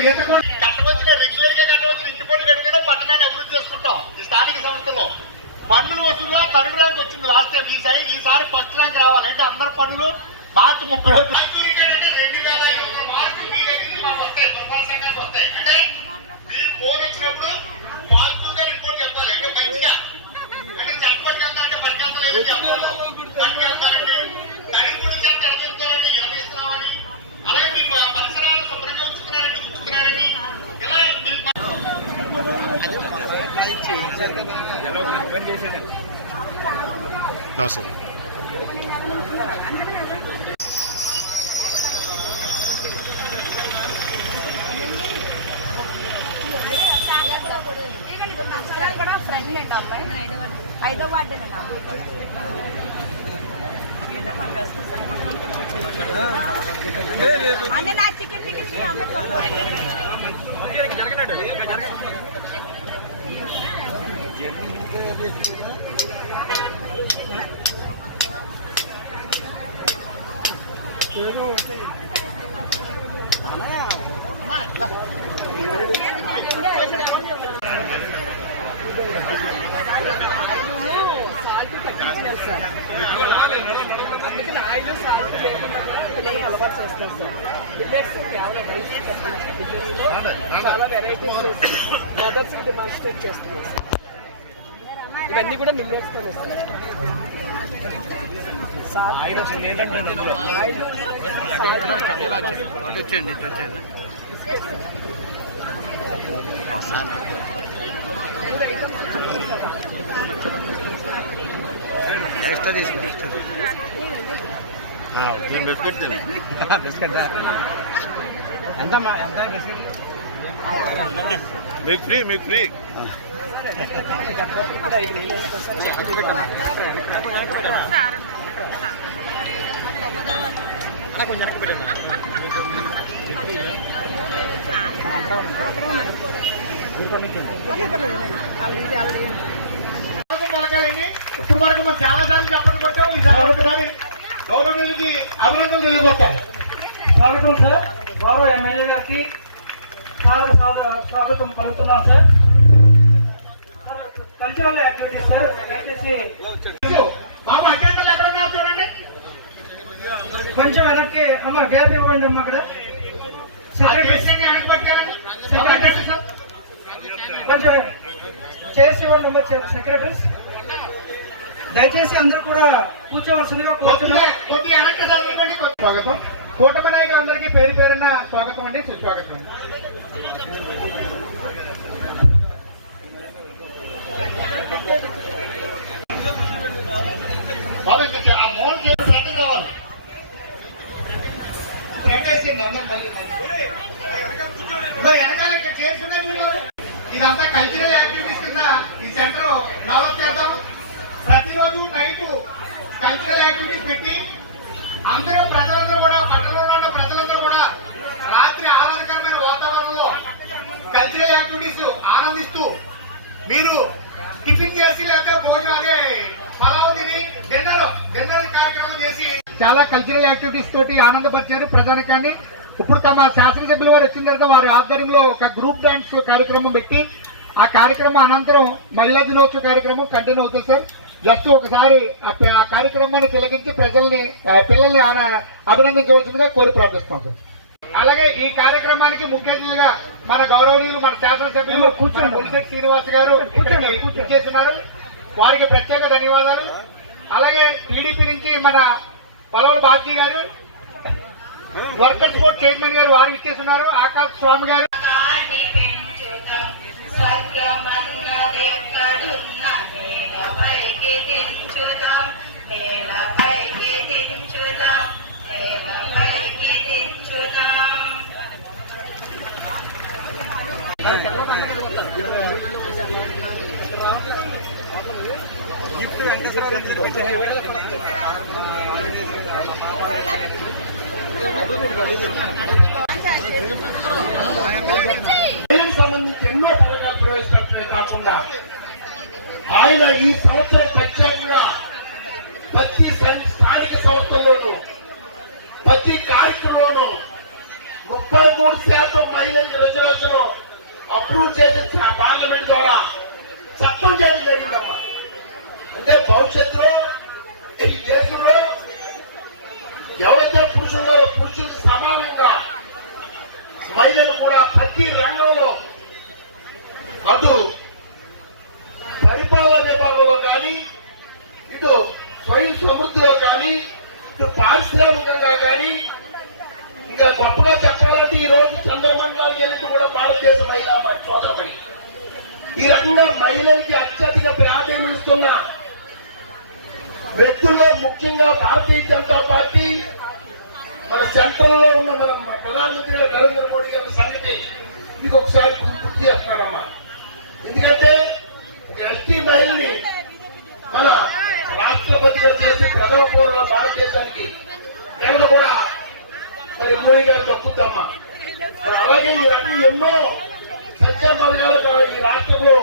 కట్టవచ్చిన regular గా కట్టవచ్చిన ఇంటిపోటీ కట్టుకుని పట్టణాన్ని అభివృద్ధి చేసుకుంటాం. ఈ స్థానిక సంస్థలో పన్నుల వసూలుగా థర్డ్ ర్యాంక్ వచ్చింది లాస్ట్ టైం. ఈసారి ఫస్ట్ ర్యాంక్ రావాలి. అంటే అందరి పన్నులు మార్చి 30 అంటే 2500 మార్కులు మీ దగ్గర నుంచి మాకు వస్తాయి, పరిపాలన సంఘానికి వస్తాయి. అంటే మీరు ఫోన్ వచ్చినప్పుడు పాజిటివ్గా రిపోర్ట్ చెప్పాలి. అంటే మంచిగా అంటే చెప్పబట్టుకెళ్తారంటే పట్టుకెళ్తా లేదు చెప్పాలి, పట్టుకెళ్తారండి తల్లి గురించి ఎంత ఎడగిస్తారండి ఎడగిస్తున్నామని, అలాగే మీ పరిసరాలు శుభ్రంగా ఉంచుతున్నారండి ఉంచుతున్నారని ఇలా కూడా ఫ్రెండ్ అండి అమ్మాయి హైదరాబాద్ సాల్ట్ తగ్గించారు సార్. అందుకని ఆయిల్ సాల్ట్ లేకుండా కూడా పిల్లలకు అలవాటు చేస్తారు సార్. మిల్లెట్స్ కేవలం రైస్ తప్పించి మిల్లెట్స్తో చాలా వెరైటీ మదర్స్ డెమాన్స్ట్రేట్ చేస్తుంది సార్. ఇవన్నీ కూడా మిల్లెట్స్తో ఆయిల్ లేదంటే అందులో ఆయిల్ సాల్ట్ ఎక్స్ట్రా తీసుకుంటా బిస్కెట్ బిస్కెట్ ఎంత మీకు ఫ్రీ మీకు ఫ్రీ కొంచెం వెనక్కి పెట్టాను. స్వాగతం సార్. గౌరవ ఎమ్మెల్యే గారికి స్వాగతం పలుకుతున్నాం సార్. కల్చరల్ యాక్టివిటీస్ సార్ దయచేసి కొంచెం వెనక్కి అమ్మ గ్యాప్ ఇవ్వండి అమ్మ. అక్కడ కొంచెం చేసి ఇవ్వండి అమ్మ సెక్రటరీస్. దయచేసి అందరూ కూడా కూర్చోవలసిందిగా కోరుతున్నాం. స్వాగతం. కూటమి నాయకులందరికీ పేరు పేరున స్వాగతం అండి, సుస్వాగతం. ఆ మోల్ చేసి రకం కావాలి వెనకాల ఇక్కడ చేస్తున్నాయి. ఇదంతా కల్చరల్ యాక్టివిటీస్ కింద ఈ సెంటర్ డెవలప్ చేద్దాం. ప్రతిరోజు నైట్ కల్చరల్ యాక్టివిటీస్ పెట్టి అందరూ ప్రజలందరూ కూడా పట్టణంలో ఉన్న ప్రజలందరూ కూడా రాత్రి ఆహ్లాదకరమైన వాతావరణంలో కల్చరల్ యాక్టివిటీస్ ఆనందిస్తూ మీరు టిఫిన్ చేసి లేకపోతే భోజనం అదే పలావ్ తిని డిన్నర్ కార్యక్రమం చేసి చాలా కల్చరల్ యాక్టివిటీస్ తోటి ఆనందపరిచారు ప్రజానికాన్ని. ఇప్పుడు తమ శాసనసభ్యుల వారు వచ్చిన తర్వాత వారి ఆధ్వర్యంలో ఒక గ్రూప్ డాన్స్ కార్యక్రమం పెట్టి ఆ కార్యక్రమం అనంతరం మహిళా దినోత్సవ కార్యక్రమం కంటిన్యూ అవుతుంది సార్. జస్ట్ ఒకసారి ఆ కార్యక్రమాన్ని తిలకించి పిల్లల్ని అభినందించవలసిందిగా కోరి ప్రార్థిస్తున్నాం సార్. అలాగే ఈ కార్యక్రమానికి ముఖ్య అతిథిగా మన గౌరవనీయులు మన శాసనసభ్యులు పులిశెట్టి శ్రీనివాస్ గారు చేస్తున్నారు. వారికి ప్రత్యేక ధన్యవాదాలు. అలాగే టీడీపీ నుంచి మన పలవల బాజీ గారు, వర్కర్స్ బోర్డ్ చైర్మన్ గారు వారు ఇచ్చేస్తున్నారు. ఆకాశ్ స్వామి గారు గిఫ్ట్ వెంకటేశ్వరరావు దగ్గర పెట్టే సంబంధించి ఎన్నో పథకాలు ప్రవేశపెట్టడమే కాకుండా ఆయన ఈ సంవత్సరం ప్రత్యేకంగా ప్రతి స్థానిక సంస్థల్లోనూ ప్రతి కార్యక్రమంలోనూ 33 33% మహిళలకు రిజర్వేషన్ అప్రూవ్ చేసి పార్లమెంట్ ద్వారా చట్టం చేయడం జరిగిందమ్మా. అంటే భవిష్యత్తులో ఈ దేశంలో ఎవరైతే పురుషులున్నారో పురుషులకు సమానంగా మహిళలు కూడా ప్రతి రంగంలో అటు పరిపాలన విభాగంలో కానీ ఇటు స్వయం సమృద్ధిలో కానీ ఇటు పారిశ్రామికంగా కానీ ఇంకా గొప్పగా చెప్పాలంటే ఈ రోజు చంద్రమండలానికి వెళ్ళి కూడా భారతదేశ మహిళా సోదరమని ఈ రకంగా మహిళలకి అత్యధిక ప్రాధాన్యం ఇస్తున్న వ్యక్తుల్లో ముఖ్యంగా భారతీయ జనతా పార్టీ మన సెంట్రల్ లో ఉన్న మన ప్రధానమంత్రి నరేంద్ర మోడీ గారి సంగతి మీకు ఒకసారి గుర్తు చేస్తానమ్మా. ఎందుకంటే ఒక ఎస్టీ మహిళని మన రాష్ట్రపతిగా చేసి ప్రథమ పౌరుల భారతదేశానికి ఎవరు కూడా మరి మోడీ గారు తప్పుద్దమ్మా. మరి అలాగే ఈ రకంగా ఎన్నో సంక్షేమ పథకాలు ఈ రాష్ట్రంలో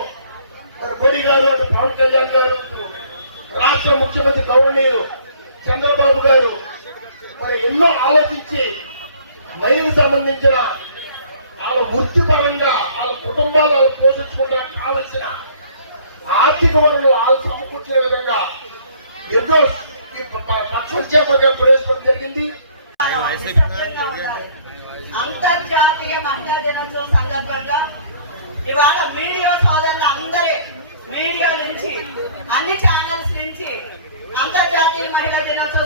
మరి మోడీ గారు అటు పవన్ కళ్యాణ్ గారు రాష్ట్ర ముఖ్యమంత్రి గవర్నీయులు చంద్రబాబు గారు మరి ఎన్నో ఆలోచించి మహిళలకు సంబంధించిన వాళ్ళ వృత్తిపరంగా వాళ్ళ కుటుంబాలు వాళ్ళు పోషించుకోవడానికి కావలసిన ఆర్థిక వనరులు వాళ్ళు సమకూర్చే విధంగా ఎన్నో సంక్షేమ పథకాలు ప్రవేశపెట్టడం జరిగింది. అంతర్జాతీయ మహిళా దినోత్సవం సందర్భంగా ఇవాళ మీడియా సోదరులు అందరి వీడియో నుంచి అన్ని ఛానల్స్ నుంచి అంతర్జాతీయ మహిళా దినోత్సవ